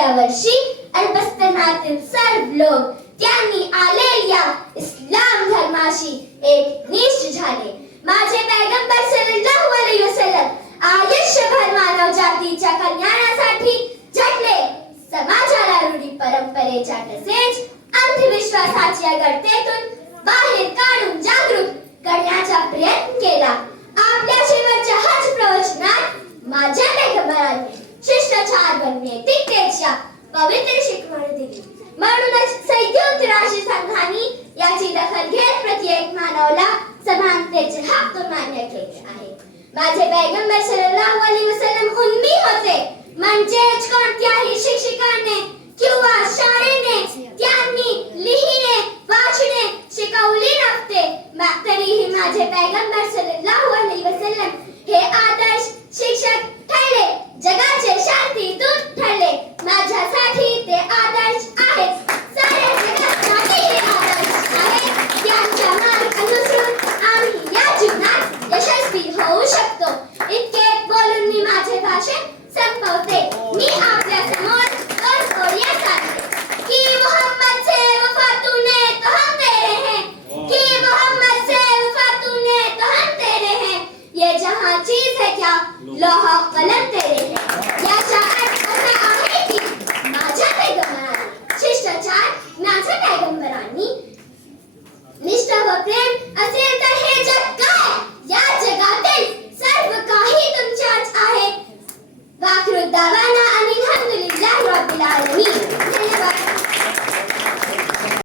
या वर्षी अरबस्तानातील सर्व लोक त्यांनी आलेल्या इस्लाम धर्माशी एकनिष्ठ झाले. माझे पैगंबर सल्लल्लाहु अलैहि वसल्लम आयुष्यभर मानव जातीच्या कल्याणासाठी झटले. समाजाला रूढी परंपरेच्या तसेच अंधविश्वासाच्या गर्तेतून बाहेर काढून जागरूक करण्याचा प्रयत्न केला. आपल्या शेवटच्या हज प्रवचनात माझ्या पैगंबरांनी शिष्टाचार व नैतिकतेच्या पवित्र शिकवण दिली. म्हणूनच संयुक्त राष्ट्र संघाने याची दखल घेत प्रत्येक मानवाला समानतेचे हक्क मान्य केले आहे. माझे पैगंबर सल्लल्लाहु अलैहि वसल्लम उम्मी होते, म्हणजेच कोणत्याही शिक्षकाने किंवा शाळेने त्यांनी लिहिणे वाचणे शिकवले नव्हते. तरीही माझे पैगंबर सल्लल्लाहु अलैहि वसल्लम हे आदर्श शिक्षक ठरले, जगाचे शांतीदूत ठरले. माझ्यासाठी ते आदर्श आहेत. साऱ्या जगासाठी हे आदर्श आहेत. त्यांच्या मार्ग अनुसरून आम्ही या जीवनात यशस्वी होऊ शकतो. इतके बोलून मी माझे भाषण संपवते. मी आपल्या समोर दोन ओळी सांगते की मोहम्मद से वफा तूने तो हम तेरे हैं, कि मोहम्मद से वफा तूने तो हम तेरे हैं, ये जहां चीज है क्या लौह कलम तेरे हैं. याचा अर्थ असा आहे की माझ्या पैगंबरांनी शिष्टाचार, माझ्या पैगंबरांनी निष्ठा व प्रेम असेल तर हे जग काय, या जगातील सर्व काही तुमच्याच आहे. वाखरुद्दावाना अनिल हम्दुलिल्लाह रब्बिल आलमीन.